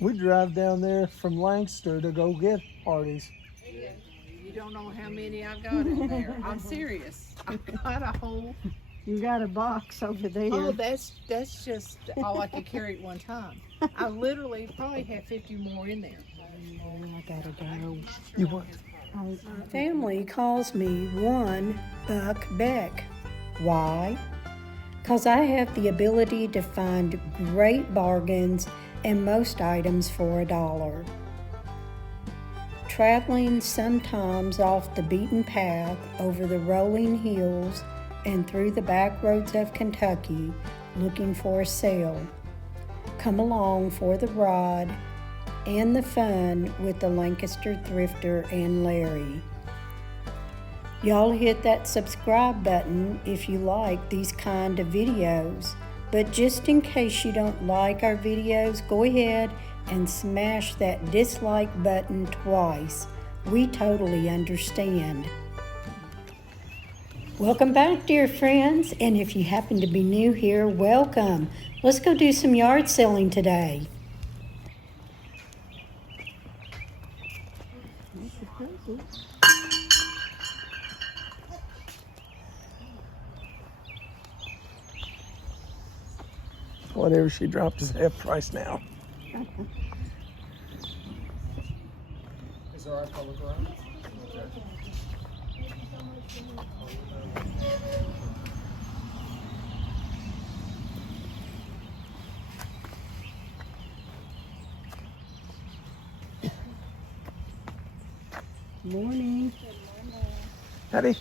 We drive down there from Lancaster to go get Hardee's. You don't know how many I got in there. I'm serious. I got a whole. You got a box over there. Oh, that's just all I could carry at one time. I literally probably had 50 more in there. Oh, I gotta go. You what? My family calls me One Buck Beck. Why? Because I have the ability to find great bargains and most items for $1. Traveling sometimes off the beaten path over the rolling hills and through the back roads of Kentucky looking for a sale. Come along for the ride and the fun with the Lancaster Thrifter and Larry. Y'all hit that subscribe button if you like these kind of videos. But just in case you don't like our videos, go ahead and smash that dislike button twice. We totally understand. Welcome back, dear friends, and if you happen to be new here, welcome. Let's go do some yard selling today. Whatever she dropped is half price now. Is there our public around? Okay. Morning. Howdy. You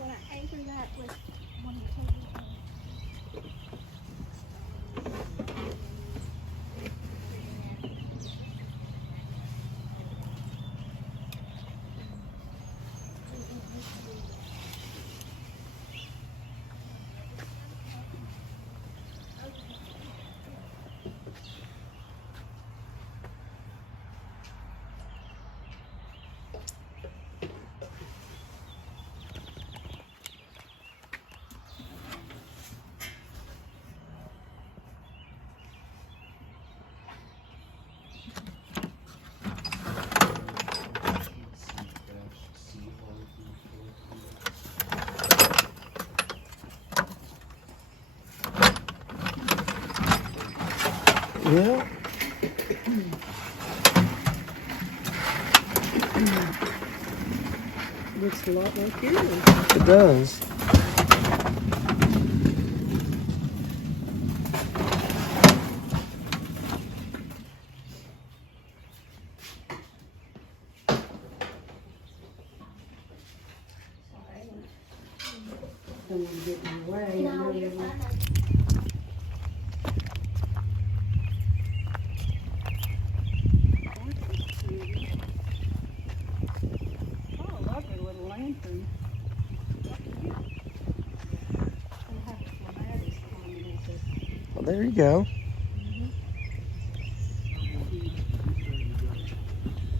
want to anchor that with one of the tables? Yeah. Looks a lot like yours. It does. Don't want to get in the way. No, you're fine. Oh, lovely little lantern. Well, there you go.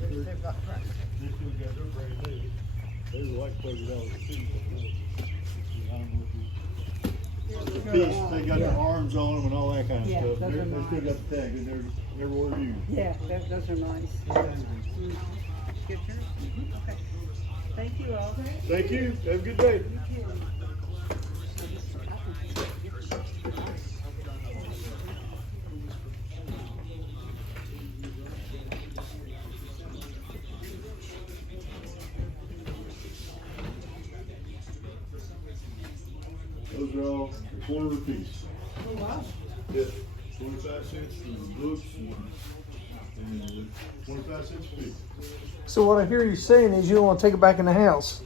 They've got price. They were like $30 a piece. The piece, they got their arms on them and all that kind of Yeah, stuff. those They are still nice. got the tag and they're everywhere used. Yeah, those are nice. Get yours? Okay. Thank you all. Thank you. Have a good day. Those are all a quarter a piece. Oh, wow. Yeah, 25 cents for the books and 25 cents a piece. So what I hear you saying is you don't want to take it back in the house.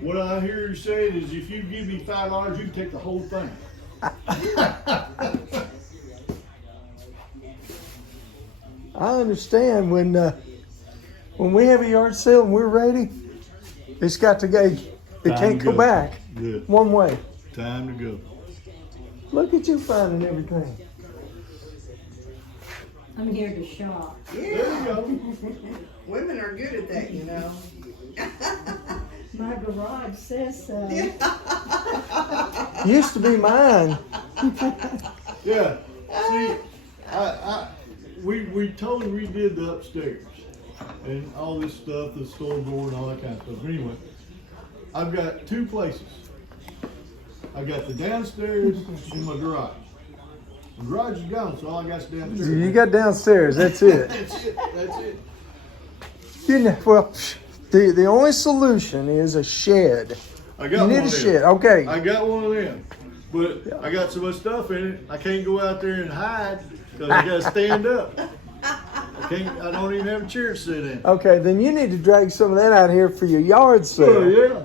What I hear you saying is if you give me $5, you can take the whole thing. I understand when we have a yard sale and we're ready, it's got to go. It Time can't to go go. back Good. one way. Time to go. Look at you finding everything. I'm here to shop. There you go. Women are good at that, you know. My garage says so. Used to be mine. Yeah. See, we totally redid the upstairs and all this stuff, the store door and all that kind of stuff. But anyway, I've got two places. I got the downstairs and my garage. The garage is gone, so all I got's downstairs. You got downstairs, that's it. That's it. That's it. You know, well, the only solution is a shed. I got You one need a of them. shed, okay. I got one of them, but I got so much stuff in it, I can't go out there and hide because I gotta stand up. I don't even have a chair to sit in. Okay, then you need to drag some of that out here for your yard sale. Oh, yeah.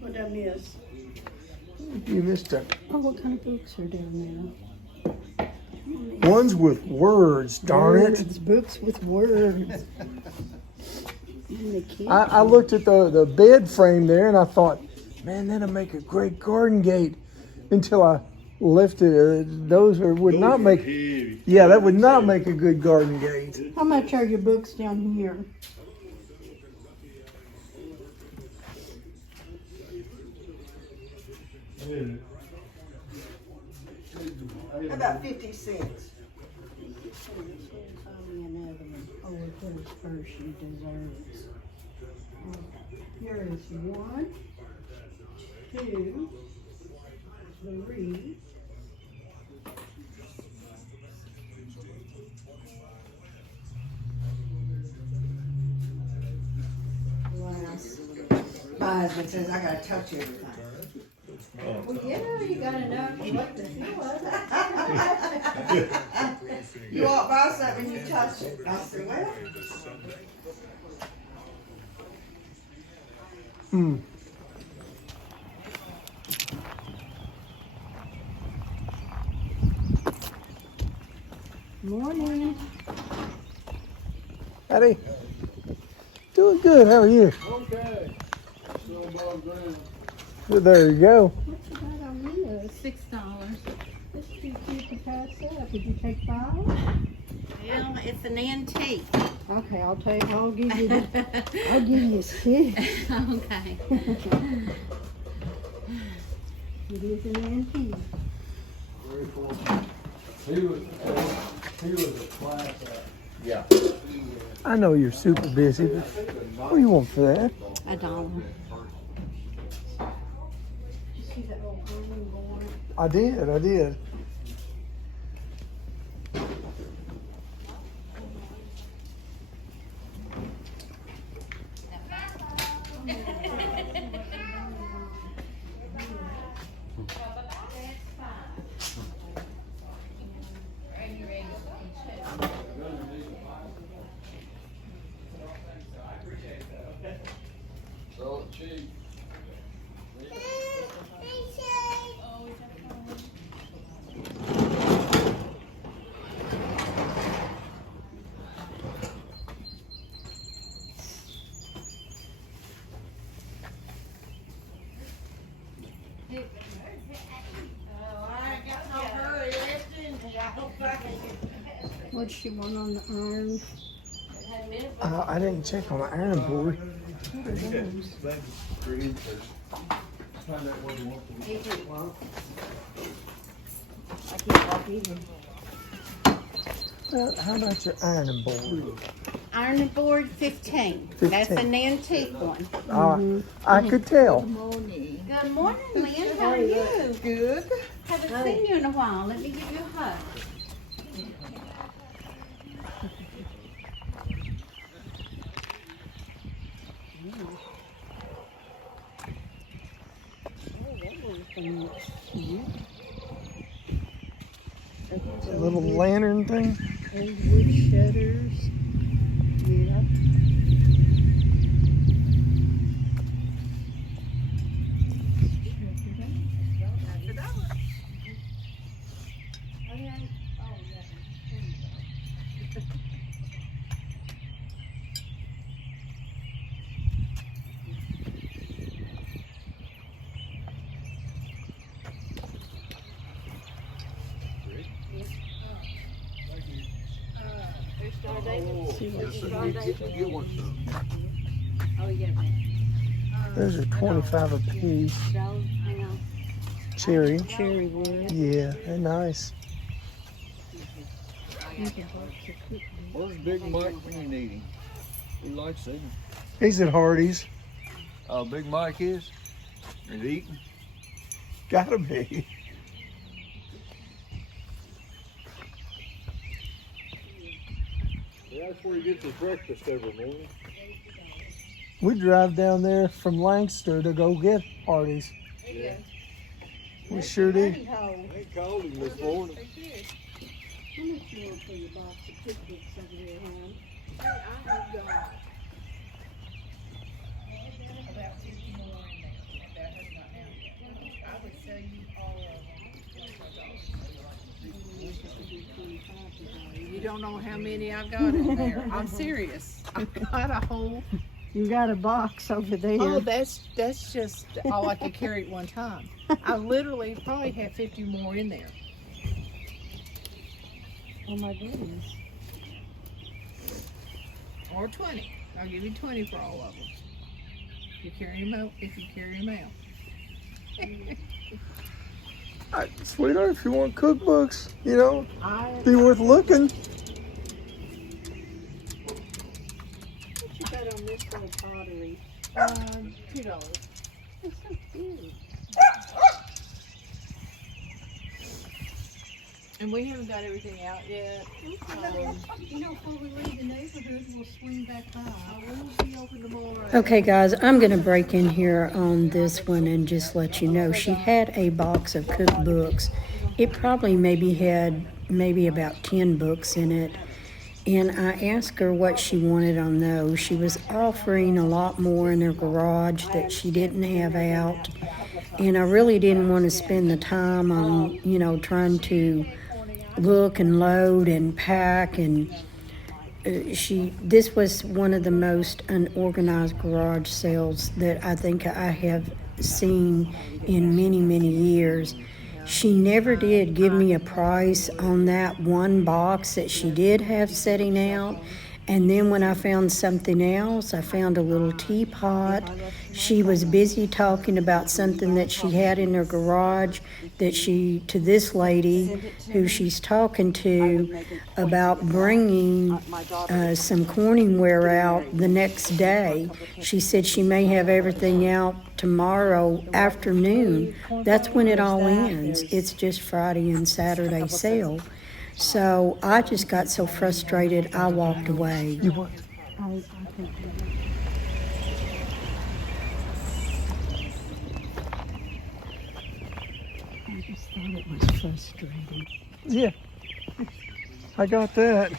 What'd I miss? You missed it. Oh, what kind of books are down Ones with words, there? darn it. Words, books with words. And the kids. I looked at the bed frame there and I thought, man, that'll make a great garden gate. Until I lifted it, would not make. Heavy. Yeah, that would not make a good garden gate. How much are your books down here? About 50 cents. Oh, put it first, she deserves. Here is 1, 2, 3. Last. My husband says I gotta touch everything. Well, yeah, you gotta know if you like the feel of it. You walk by something, you touch it. I said, well, Morning. Howdy. Doing good. How are you? Okay. So above ground. Well, there you go. What you got on this? $6. That's too cute to pass up. Did you take 5? well, it's an antique. Okay, I'll give you 6. Okay. It is an antique. Very cool. He was a class act. Yeah. I know you're super busy, but what do you want for that? $1. See that old iron board? I did. What'd she want on the iron? I didn't check on the iron board. I can't walk either. Well, how about your ironing board? Iron board 15. That's 15. an antique one. I could tell. Good morning, Lynn. How are you? Good. Haven't seen you in a while. Let me give you a hug. A little lantern thing. Old wood shutters. Yeah. Those are 25 a piece. Cherry. Cherry wood. Yeah, they're nice. Where's Big Mike when you need him? He likes it. He's at Hardee's. Oh, Big Mike is? Is he eating? Gotta be. Yeah, that's where he gets his breakfast every morning. We drive down there from Lancaster to go get Hardee's. Yeah. We sure do. They called him this morning. How much more for your box of cookbooks over there, hon? I have got about 50 more in there. That has not happened yet. I would sell you all of them. You don't know how many I've got in there. I'm serious. I've got a whole. You got a box over there. Oh, that's just all I could carry at one time. I literally probably have 50 more in there. Oh my goodness. Or 20. I'll give you 20 for all of them. If you carry them out. If you carry them out. Sweetheart, if you want cookbooks, you know, I be worth looking. What you got on this little pottery? $2. It's so cute. And we haven't got everything out yet. You know, before we leave the neighborhood, we'll swing back by. I will be open tomorrow. Okay guys, I'm gonna break in here on this one and just let you know she had a box of cookbooks. It probably maybe had about 10 books in it. And I asked her what she wanted on those. She was offering a lot more in her garage that she didn't have out. And I really didn't want to spend the time on, you know, trying to look and load and pack. And this was one of the most unorganized garage sales that I think I have seen in many, many years. She never did give me a price on that one box that she did have setting out. And then when I found something else, I found a little teapot. She was busy talking about something that she had in her garage that to this lady who she's talking to about bringing some Corningware out the next day. She said she may have everything out tomorrow afternoon. That's when it all ends. It's just Friday and Saturday sale. So I just got so frustrated, I walked away. You what? I just thought it was frustrating. Yeah. I got that.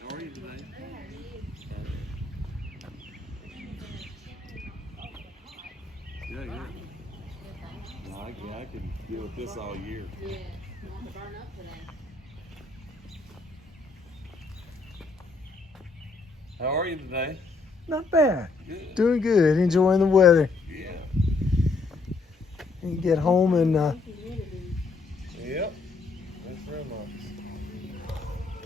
How are you today? Yeah, yeah. No, I can deal with this all year. Yeah, you want to burn up today. How are you today? Not bad. Good. Doing good. Enjoying the weather. Yeah. And get home and Yep. That's real nice.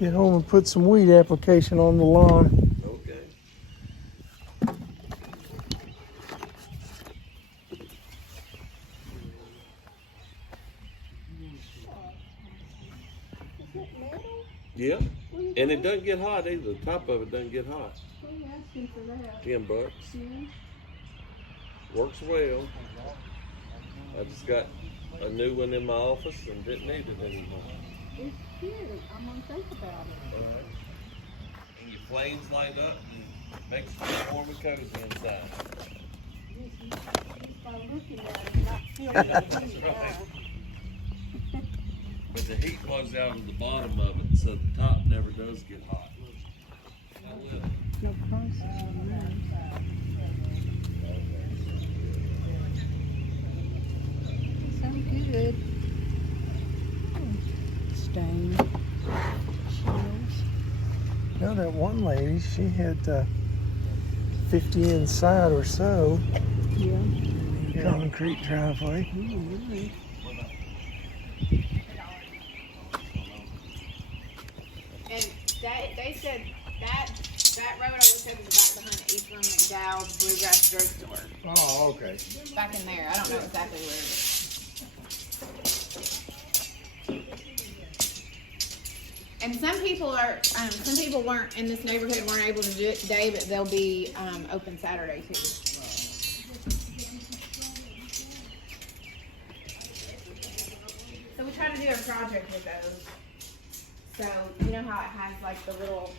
get home and put some weed application on the lawn. Okay. Yeah. And it doesn't get hot either. The top of it doesn't get hot. What are you asking for that? $10. Yeah. Works well. I just got a new one in my office and didn't need it anymore. It's cute. I'm gonna think about it. Alright. And your flames light up and makes you feel warm and cozy inside. Just by looking at it, not feeling it. That's right. But the heat blows out of the bottom of it, so the top never does get hot. I will. No prices on that. Now that one lady, she had 50 inside or so. Yeah. Concrete driveway. And they said that road I looked over the back behind the Ephraim McDowell's Bluegrass Drugstore. Oh, okay. Back in there. I don't know exactly where it is. And some people weren't in this neighborhood weren't able to do it today, but they'll be open Saturday too. So we try to do a project with those. So you know how it has like the little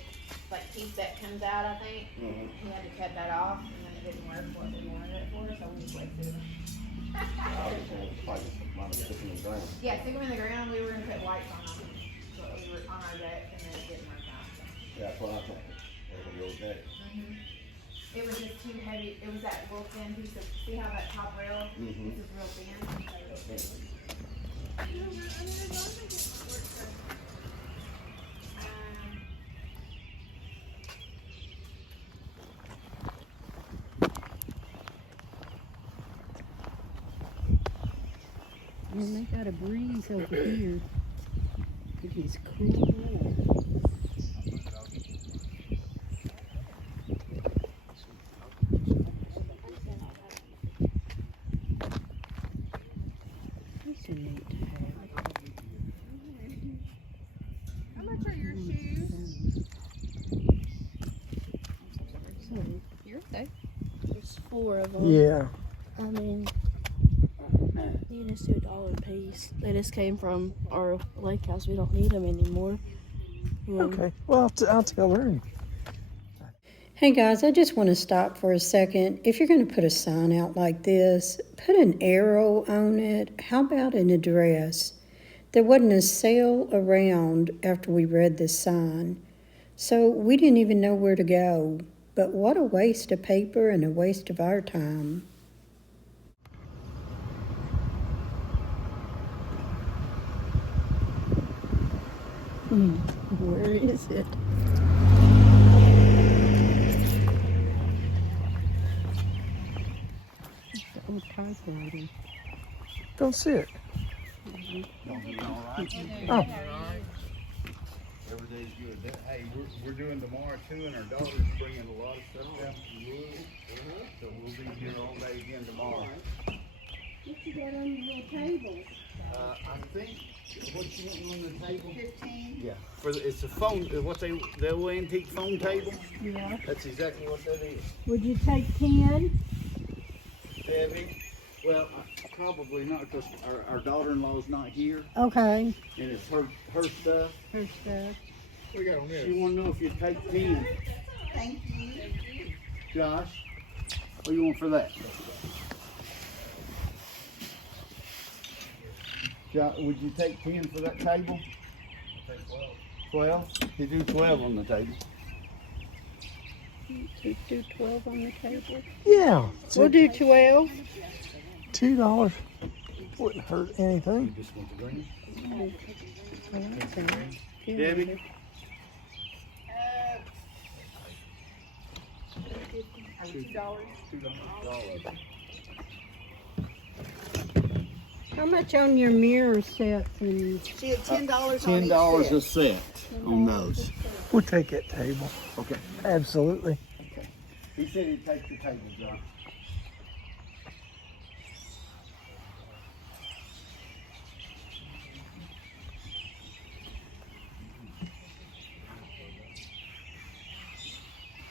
piece that comes out, I think? We had to cut that off and then it didn't work what we wanted it for, so we just wasted it. Yeah, stick them in the ground. We were gonna put lights on them. But we were on our deck and then it didn't work out. So. Yeah, that's what I thought. It was just too heavy. It was that real thin piece of, see how that top rail is just real thin? And they got a breeze over here. It is cool. That's a neat to have. How much are your shoes? You're okay. There's 4 of them. Yeah. I mean, you just do $1 a piece. They just came from our lake house. We don't need them anymore. Okay. Well, I'll tell her. Hey guys, I just want to stop for a second. If you're going to put a sign out like this, put an arrow on it. How about an address? There wasn't a sale around after we read this sign, so we didn't even know where to go. But what a waste of paper and a waste of our time. Where is it? The old typewriter. Don't see it. Oh. Every day's good. Hey, we're doing tomorrow too, and our daughter's bringing a lot of stuff down from Louisville. So we'll be here all day again tomorrow. What you got on your table? I think what you want on the table? 15. Yeah. It's a phone. What the old antique phone table. Yeah. That's exactly what that is. Would you take 10? Debbie. Well, probably not because our daughter-in-law's not here, Okay. and it's her stuff. Her stuff. We got on this. She want to know if you'd take 10. Thank you. Josh, what do you want for that? Josh, would you take 10 for that table? Take 12. 12? You do 12 on the table. Do 12 on the table. Yeah. We'll do 12. $2 wouldn't hurt anything. You just want the green? Okay. Debbie? $2. How much on your mirror sets and She had $10 on $10 a set on those. We'll take that table. Okay. Absolutely. He said he'd take the table, John.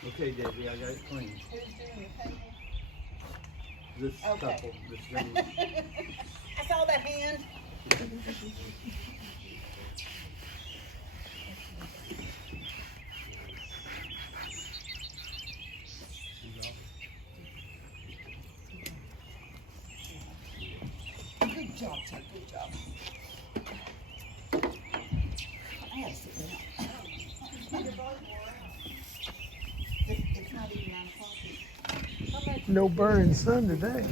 Okay, Debbie, I got it clean. Who's doing the table? This Okay. couple, this thing. I saw that hand. Good job, Ted. Good job. It's not even 9 o'clock. No burning sun today.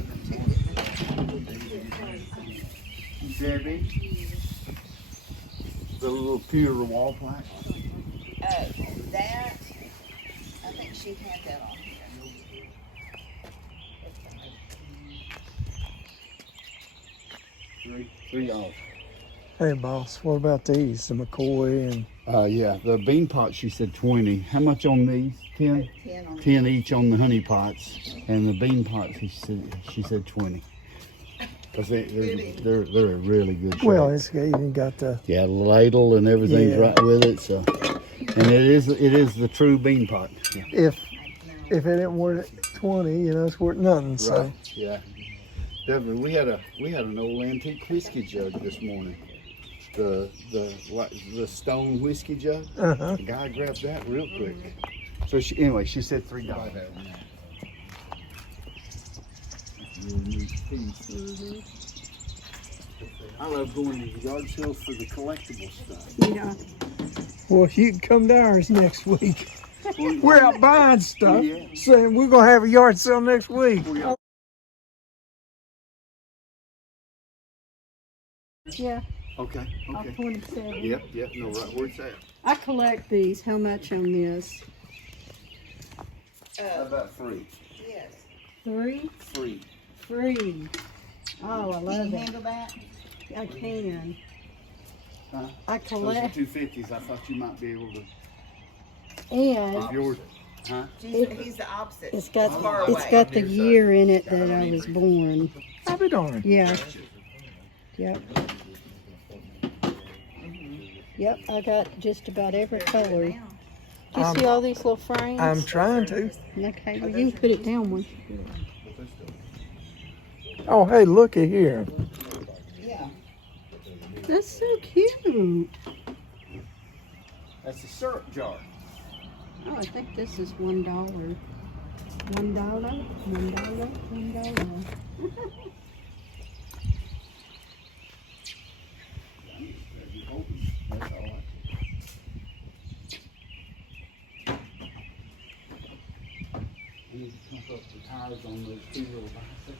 Debbie, the little pewter wall plaque. Oh, that she had that on here. $3. Hey, boss, what about these? The McCoy and Yeah, the bean pots, she said 20. How much on these? 10? 10 on 10 each on the honey pots. And the bean pots, she said 20. Because they're in really good shape. well, it's even got the Yeah, the ladle and everything's Yeah. right with it. So, and it is the true bean pot. Yeah. if it ain't worth 20, it's worth nothing. So Right. Yeah. Definitely. We had an old antique whiskey jug this morning. The stone whiskey jug. uh-huh. The guy grabbed that real quick. So she said $3. Real neat piece. I love going to the yard sales for the collectible stuff. Yeah. Well, you can come to ours next week. We're out buying stuff, Yeah. saying we're gonna have a yard sale next week. Yeah. Okay. Off Okay. 27. Yep. No, right. Where's that? I collect these. How much on this? How about free? Yes. 3? Free. Free. Oh, I Can love you it. handle that? I can. Huh? I Those are collect, 250s. I thought you might be able to. and If yours, huh? He's the opposite. it's got far it's away. got the year in it that I was born. I'll be darned. Yeah. Yep. Yep. I got just about every color. Do you see all these little frames? I'm trying to. Okay. Well, you can put it down one. Oh, hey, looky here. Yeah. That's so cute. That's a syrup jar. Oh, I think this is $1. $1. $1. That's all right. I need to pump up the tires on those two little bicycles.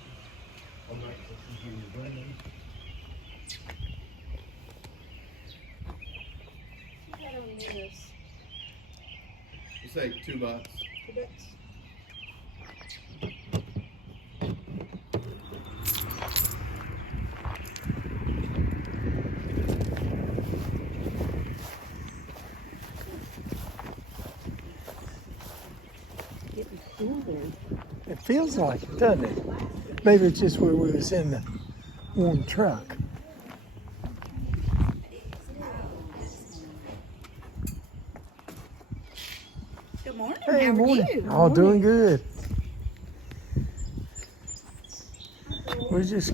I'll make this in the window. You say $2. Getting cooler. It feels like it, doesn't it? Maybe it's just where we was in the warm truck. Good morning. Hey, How are morning. you? All doing good. We're just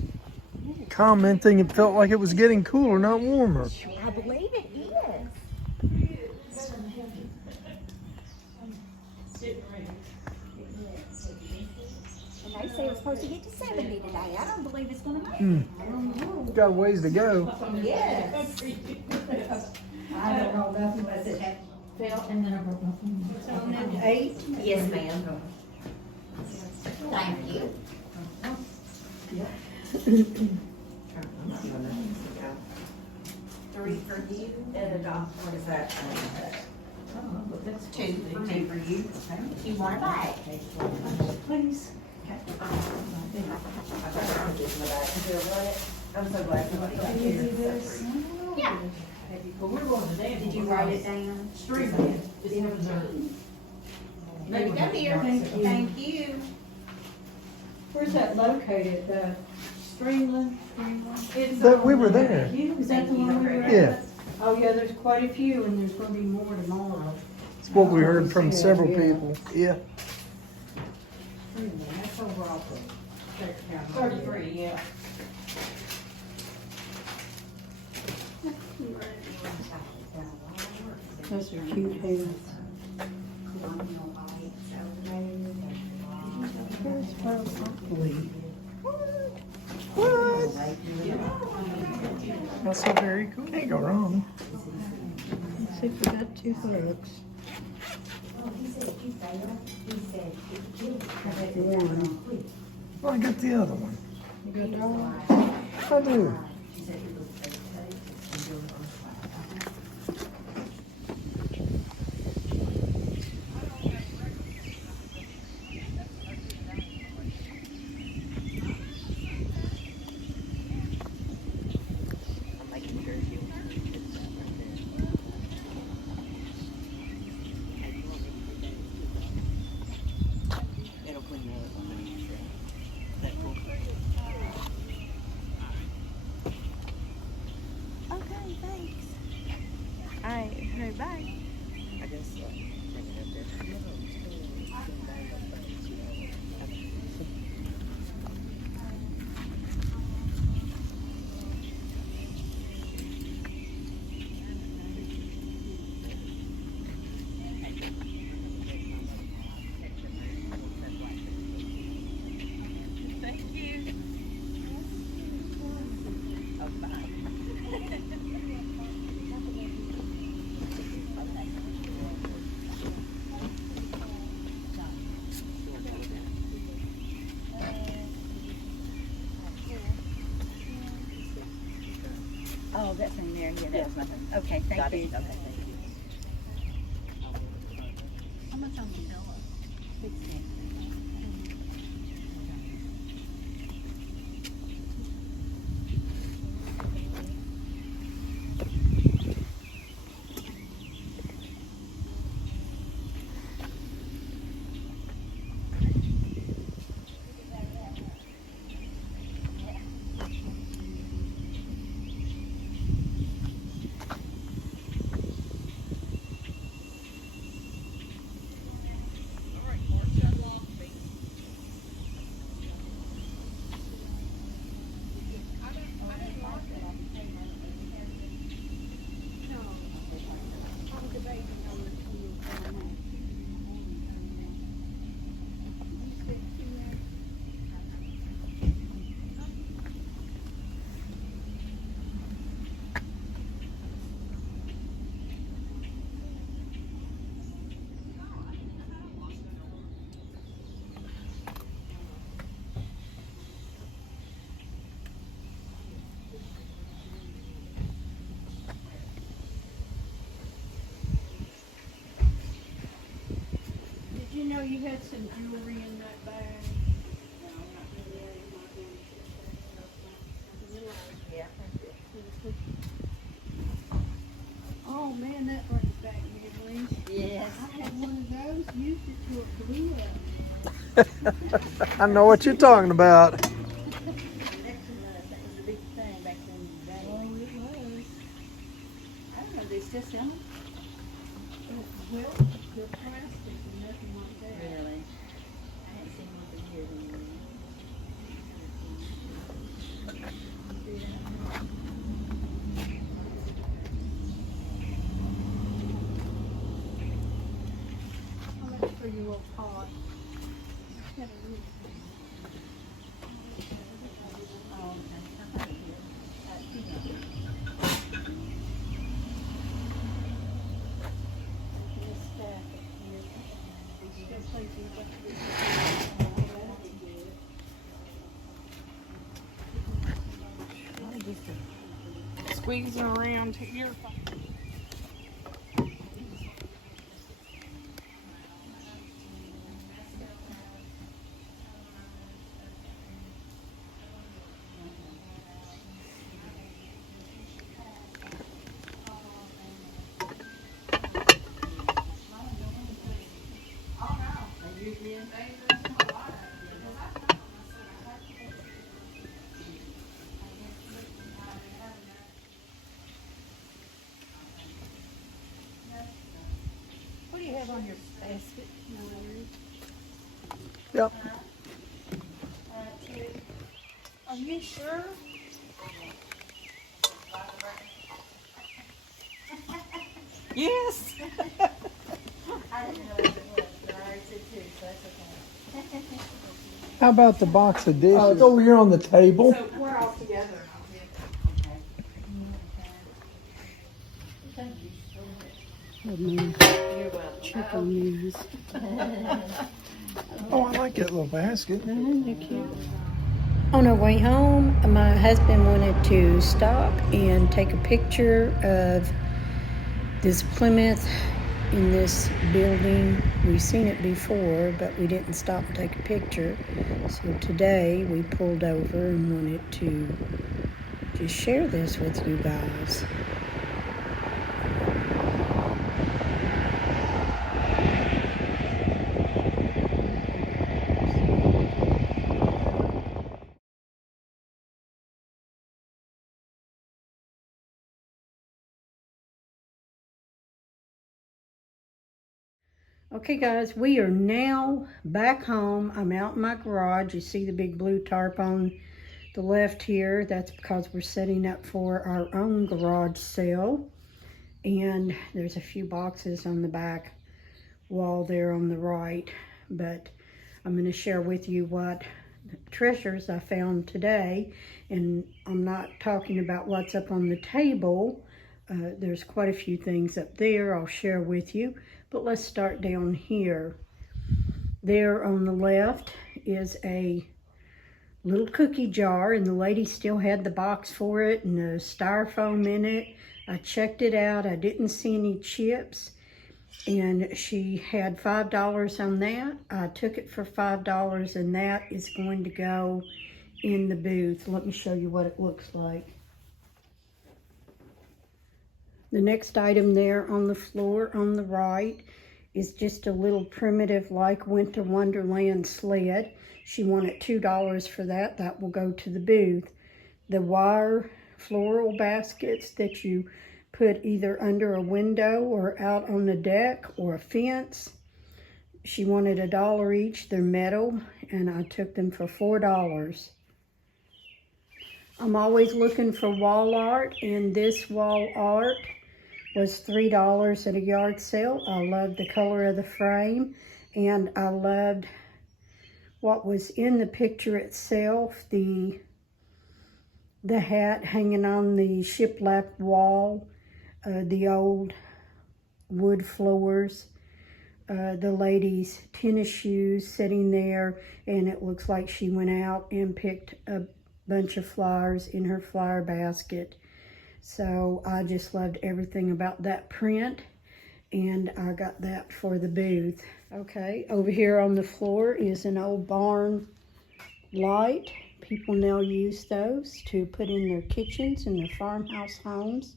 commenting. It felt like it was getting cooler, not warmer. I believe it is. And they say it's supposed to get to 70 today. I don't believe it's going to make it. Got a ways to go. Yes. I don't know nothing but it had fell and then I broke my phone. 8. Yes, ma'am. Thank you. Three for you and a dog. What is that? Two for you. If you want a bag. Please. I'm so glad somebody got here. Yeah. Did you write it down? Maybe go here. Thank you. Where's that located? The Streamland? But we were there. Is that the one we were at? Yeah. Oh, yeah, there's quite a few, and there's gonna be more tomorrow. It's what we heard from several people. Yeah. That's over off of 33, yeah. Those are cute hands. What? That's so very cool. Can't go wrong. Let's see if we got 2 hooks. One. Well, I got the other one. You got that one? I do. Oh, that's in there, yeah, that was nothing. Okay, thank you. Okay, thank you. How much on the pillow? Did you know you had some jewelry in that bag? Oh man, that brings back memories. Yes. I had one of those, used it till it blew up. I know what you're talking about. That was a big thing back then in the day. Oh, it was. I don't know, they still sell them? Well, they're plastic and nothing like that. Really? I haven't seen them for years anymore. How much for your little pot? Oh, okay. Squeezing around here. What do you have on your basket? Yep. Are you sure? Yes. I didn't know what it was, but I already said two, so that's okay. How about the box of dishes? Oh, it's over here on the table. So we're all together. You're welcome. Chicken news. Oh, I like that little basket. On our way home, my husband wanted to stop and take a picture of this Plymouth in this building. We've seen it before, but we didn't stop and take a picture. So today we pulled over and wanted to just share this with you guys. Okay guys, we are now back home. I'm out in my garage. You see the big blue tarp on the left here. That's because we're setting up for our own garage sale. And there's a few boxes on the back wall there on the right. But I'm going to share with you what treasures I found today. And I'm not talking about what's up on the table. There's quite a few things up there I'll share with you. But let's start down here. There on the left is a little cookie jar, and the lady still had the box for it and the styrofoam in it. I checked it out. I didn't see any chips, and she had $5 on that. I took it for $5, and that is going to go in the booth. Let me show you what it looks like. The next item there on the floor on the right is just a little primitive like Winter Wonderland sled. She wanted $2 for that. That will go to the booth. The wire floral baskets that you put either under a window or out on the deck or a fence. She wanted $1 each. They're metal, and I took them for $4. I'm always looking for wall art, and this wall art was $3 at a yard sale. I loved the color of the frame, and I loved what was in the picture itself, the hat hanging on the shiplap wall, the old wood floors, the lady's tennis shoes sitting there, and it looks like she went out and picked a bunch of flowers in her flower basket. So I just loved everything about that print, and I got that for the booth. Okay, over here on the floor is an old barn light. People now use those to put in their kitchens and their farmhouse homes.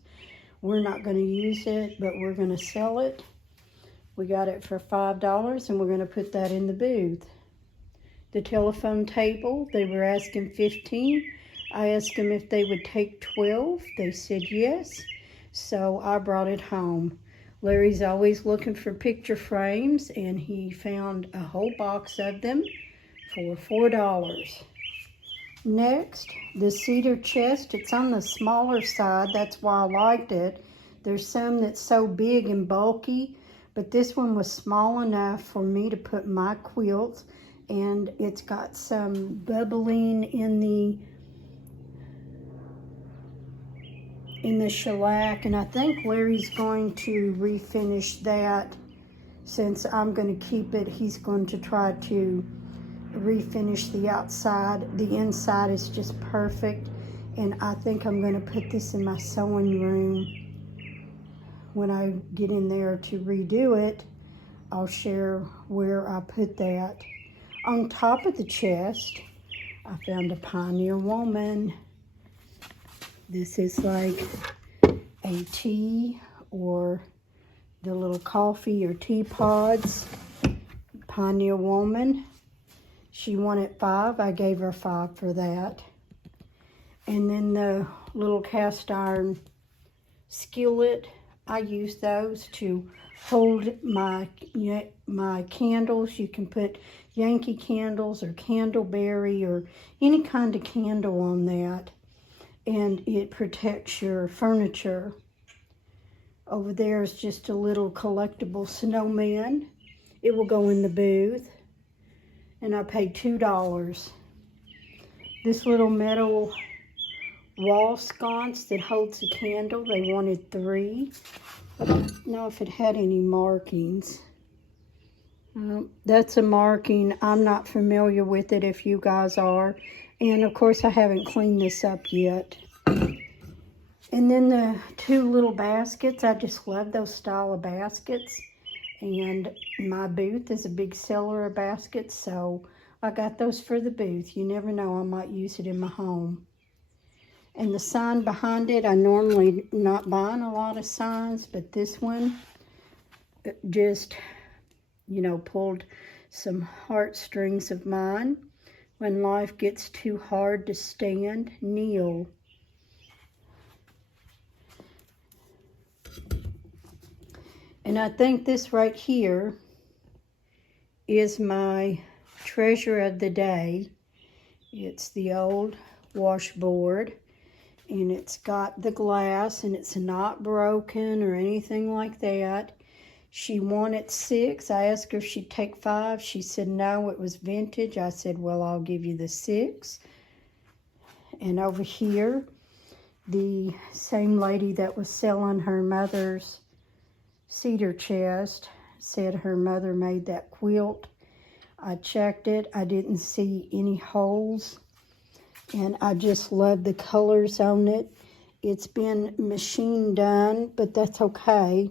We're not going to use it, but we're going to sell it. We got it for $5, and we're going to put that in the booth. The telephone table, they were asking $15. I asked them if they would take 12. They said yes, so I brought it home. Larry's always looking for picture frames, and he found a whole box of them for $4. Next, the cedar chest. It's on the smaller side. That's why I liked it. There's some that's so big and bulky, but this one was small enough for me to put my quilts, and it's got some bubbling in the shellac, and I think Larry's going to refinish that. Since I'm going to keep it, he's going to try to refinish the outside. The inside is just perfect, and I think I'm going to put this in my sewing room. When I get in there to redo it, I'll share where I put that. On top of the chest, I found a Pioneer Woman. This is like a tea or the little coffee or tea pods. Pioneer Woman. She wanted $5. I gave her $5 for that. And then the little cast iron skillet. I use those to hold my candles. You can put Yankee candles or Candleberry or any kind of candle on that, and it protects your furniture. Over there is just a little collectible snowman. It will go in the booth, and I paid $2. This little metal wall sconce that holds a candle, they wanted $3. I don't know if it had any markings. That's a marking. I'm not familiar with it if you guys are. And of course I haven't cleaned this up yet. And then the two little baskets, I just love those style of baskets. And my booth is a big seller of baskets, so I got those for the booth. You never know, I might use it in my home. And the sign behind it, I normally not buying a lot of signs, but this one just, pulled some heartstrings of mine. When life gets too hard to stand, kneel. And I think this right here is my treasure of the day. It's the old washboard, and it's got the glass, and it's not broken or anything like that. She wanted 6. I asked her if she'd take 5. She said no, it was vintage. I said, well, I'll give you the 6. And over here, the same lady that was selling her mother's cedar chest said her mother made that quilt. I checked it. I didn't see any holes. And I just love the colors on it. It's been machine done, but that's okay.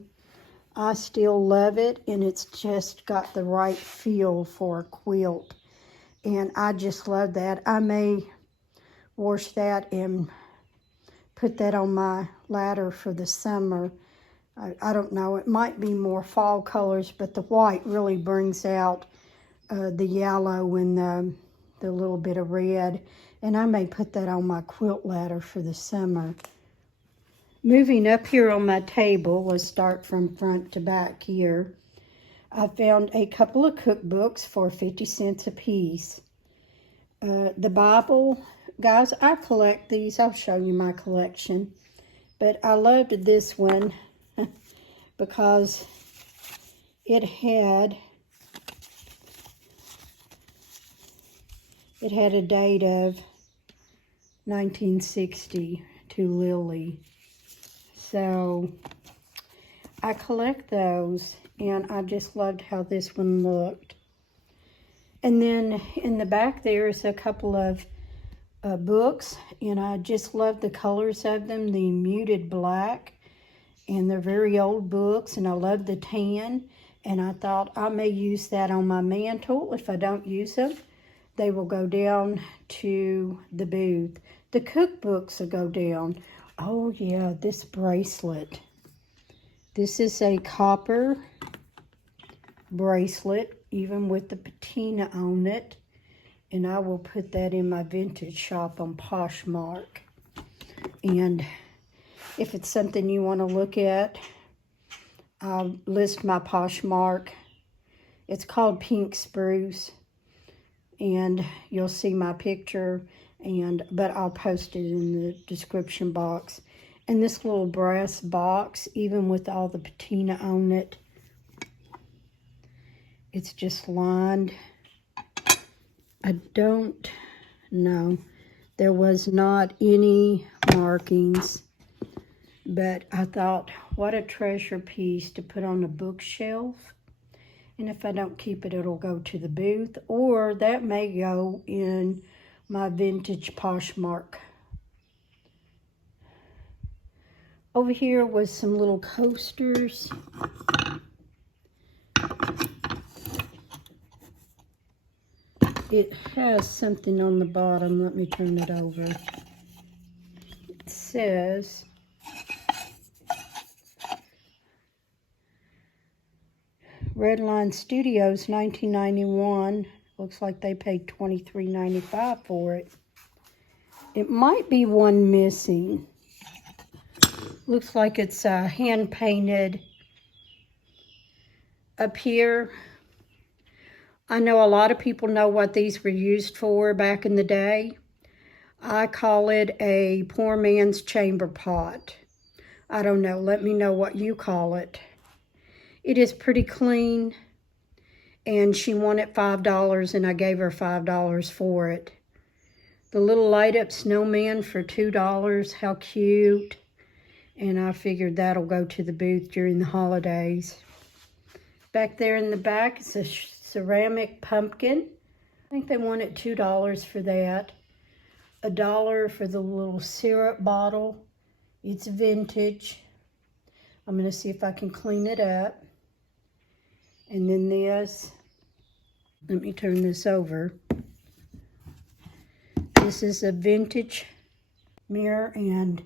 I still love it, and it's just got the right feel for a quilt. And I just love that. I may wash that and put that on my ladder for the summer. I don't know, it might be more fall colors, but the white really brings out the yellow and the little bit of red. And I may put that on my quilt ladder for the summer. Moving up here on my table, let's start from front to back here. I found a couple of cookbooks for 50 cents a piece. The Bible, guys, I collect these. I'll show you my collection. But I loved this one because it had a date of 1960 to Lily. So I collect those, and I just loved how this one looked. And then in the back there is a couple of books, and I just love the colors of them, the muted black, and they're very old books, and I love the tan, and I thought I may use that on my mantle. If I don't use them, they will go down to the booth. The cookbooks will go down. Oh yeah, this bracelet. This is a copper bracelet, even with the patina on it. And I will put that in my vintage shop on Poshmark. And if it's something you want to look at, I'll list my Poshmark. It's called Pink Spruce. And you'll see my picture, but I'll post it in the description box. And this little brass box, even with all the patina on it, it's just lined. I don't know. There was not any markings, but I thought, what a treasure piece to put on a bookshelf. And if I don't keep it, it'll go to the booth, or that may go in my vintage Poshmark. Over here was some little coasters. It has something on the bottom. Let me turn it over. It says, Redline Studios, 1991. Looks like they paid $23.95 for it. It might be one missing. Looks like it's hand painted up here. I know a lot of people know what these were used for back in the day. I call it a poor man's chamber pot. I don't know. Let me know what you call it. It is pretty clean, and she wanted $5, and I gave her $5 for it. The little light-up snowman for $2. How cute. And I figured that'll go to the booth during the holidays. Back there in the back is a ceramic pumpkin. I think they wanted $2 for that. $1 for the little syrup bottle. It's vintage. I'm going to see if I can clean it up. And then this, let me turn this over. This is a vintage mirror and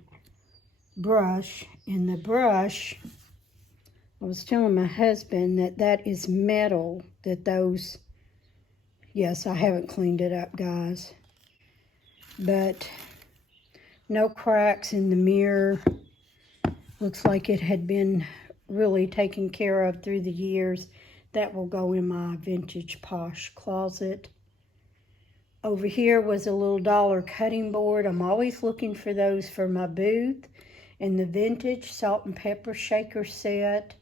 brush. And the brush, I was telling my husband that is metal, that those, yes, I haven't cleaned it up, guys. But no cracks in the mirror. Looks like it had been really taken care of through the years. That will go in my vintage posh closet. Over here was a little dollar cutting board. I'm always looking for those for my booth. And the vintage salt and pepper shaker set.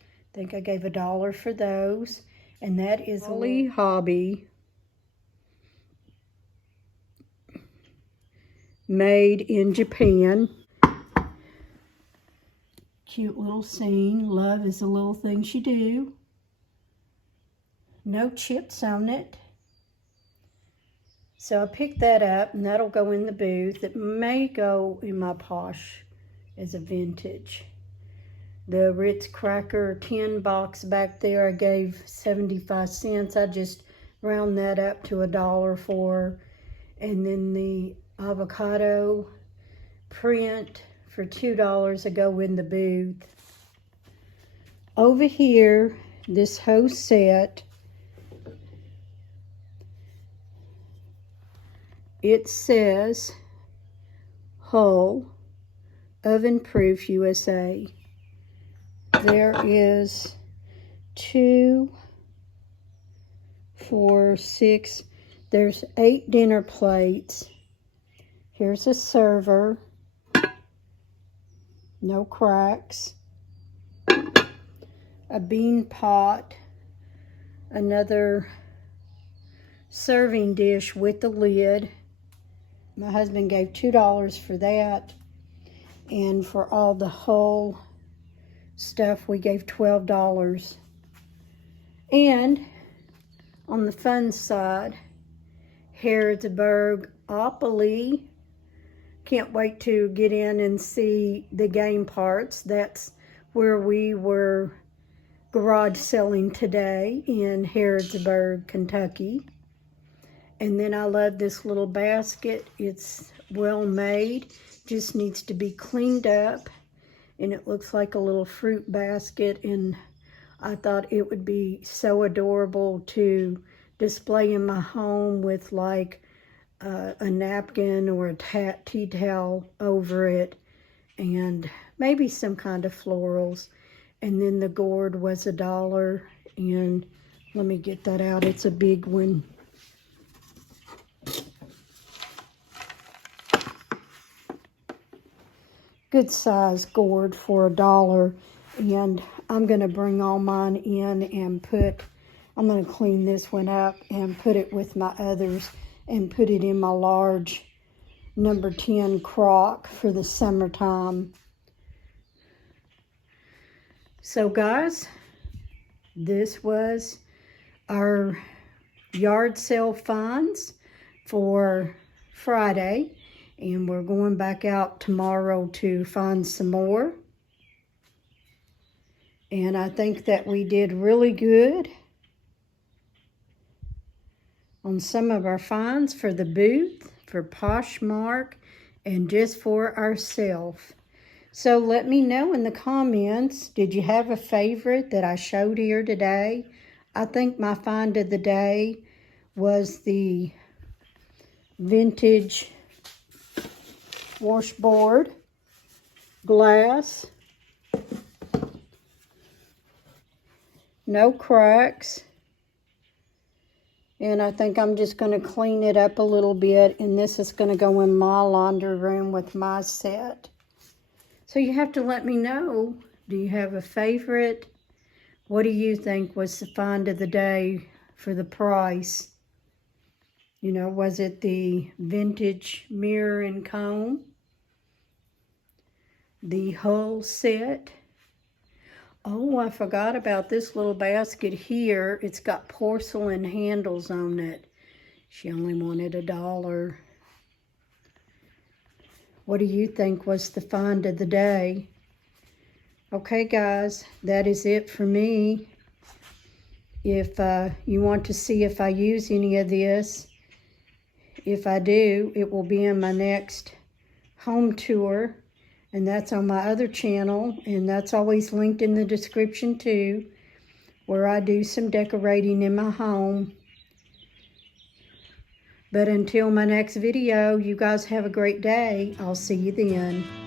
I think I gave $1 for those. And that is a hobby. Made in Japan. Cute little scene. Love is the little things you do. No chips on it. So I picked that up and that'll go in the booth. It may go in my posh as a vintage. The Ritz Cracker tin box back there I gave 75 cents. I just round that up to $1 for. And then the avocado print for $2 I go in the booth. Over here, this whole set, it says Hull, oven proof USA. There is 2, 4, 6, there's 8 dinner plates. Here's a server, no cracks. A bean pot, another serving dish with the lid. My husband gave $2 for that. And for all the whole stuff, we gave $12. And on the fun side, Harrodsburg Opoly. Can't wait to get in and see the game parts. That's where we were garage selling today in Harrodsburg, Kentucky. And then I love this little basket. It's well made, just needs to be cleaned up. And it looks like a little fruit basket. And I thought it would be so adorable to display in my home with like a napkin or a tea towel over it. And maybe some kind of florals. And then the gourd was $1. And let me get that out. It's a big one. Good size gourd for $1. And I'm going to bring all mine in and I'm going to clean this one up and put it with my others and put it in my large number 10 crock for the summertime. So guys, this was our yard sale finds for Friday. And we're going back out tomorrow to find some more. And I think that we did really good on some of our finds for the booth, for Poshmark, and just for ourselves. So let me know in the comments, did you have a favorite that I showed here today? I think my find of the day was the vintage washboard, glass, no cracks. And I think I'm just going to clean it up a little bit. And this is going to go in my laundry room with my set. So you have to let me know. Do you have a favorite? What do you think was the find of the day for the price? You know, was it the vintage mirror and comb? The whole set? Oh, I forgot about this little basket here. It's got porcelain handles on it. She only wanted $1. What do you think was the find of the day? Okay, guys, that is it for me. If you want to see if I use any of this, if I do, it will be in my next home tour. And that's on my other channel, and that's always linked in the description too, where I do some decorating in my home. But until my next video, you guys have a great day. I'll see you then.